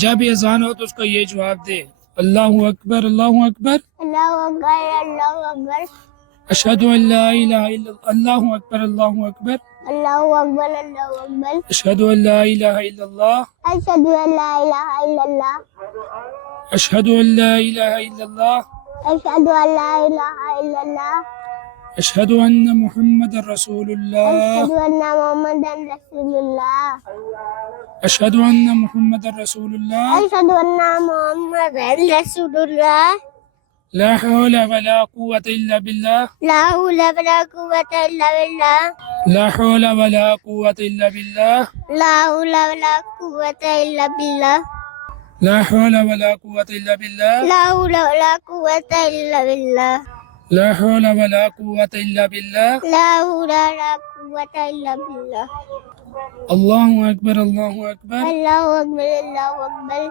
जब ये अजान हो तो उसका ये जवाब दे, अल्लाहु अकबर अल्लाहु अकबर, अल्लाहु अकबर अल्लाहु अकबर, अशहदु अल्ला इलाहा इल्लल्लाह, अल्लाहु अकबर अल्लाहु अकबर, अल्लाहु अकबर अल्लाहु अकबर, अशहदु अल्ला इलाहा इल्लल्लाह, अशहदु अल्ला इलाहा इल्लल्लाह, अशहदु अल्ला इलाहा इल्लल्लाह, अशहदु अल्ला इलाहा इल्लल्लाह, अशहदु अन्ना मुहम्मदर रसूलुल्लाह, अशहदु अन्ना मुहम्मदन रसूलुल्लाह, अशहदु अन्ना मुहम्मदर रसूलुल्लाह, अशहदु अन्ना मुहम्मदन रसूलुल्लाह, ला हौला वला कुव्वता इल्ला बिल्लाह, ला हौला वला कुव्वता इल्ला बिल्लाह, ला हौला वला कुव्वता इल्ला बिल्लाह, ला हौला वला कुव्वता इल्ला बिल्लाह, ला हौला वला कुव्वता इल्ला बिल्लाह, ला हौला वला कुव्वता इल्ला बिल्लाह, ला हौला वला कुव्वता इल्ला बिल्लाह, ला हौला वला कुव्वता इल्ला बिल्लाह, अल्लाहु अकबर अल्लाहु अकबर, अल्लाहु अकबर अल्लाहु अकबर,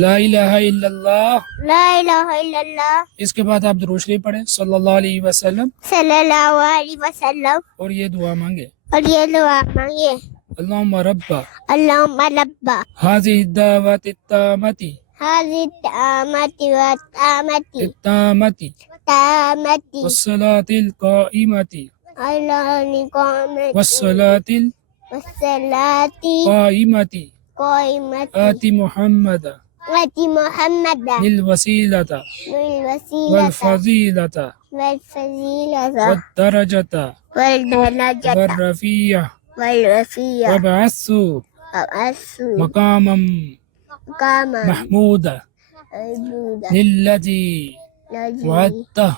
ला इलाहा इल्लल्लाह। ला इलाहा इल्लल्लाह, इसके बाद आप दुरूद शरीफ पढ़ें सल्लल्लाहु अलैहि वसल्लम सल्लल्लाहु अलैहि वसल्लम, और ये दुआ मांगे, और ये दुआ मांगे, अल्लाहुम्मा रब्बा अल्लाहुम्मा रब्बा हाज़िहि दावति तामति हाज़िहि तामति व तामति तामति तामति वस्सलातिल काइमति अल्लाहु कामति वस्सलातिल वस्सलाति काइमति काइमति आति मुहम्मद अति मुहम्मद लिल वसीलता बिल वल वसीलता फजीलता वल फजीलता वद दरजता वल दरजता वर रफिया वल रफिया वबअसु वअसु मकामम कामा महमूदा अबूदा लिल्लज़ी लजी वअदता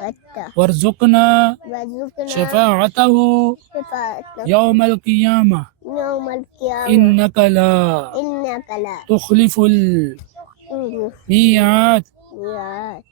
वत्ता वरज़ुकना वज़ुकना शफ़ाअतहु शफ़ाअतहु यौमल क़ियामा यौमल क़ियामा इन्नका ला इन्नका ला तुख़लिफ़ुल तुख़लिफ़ुल मिआद मिआद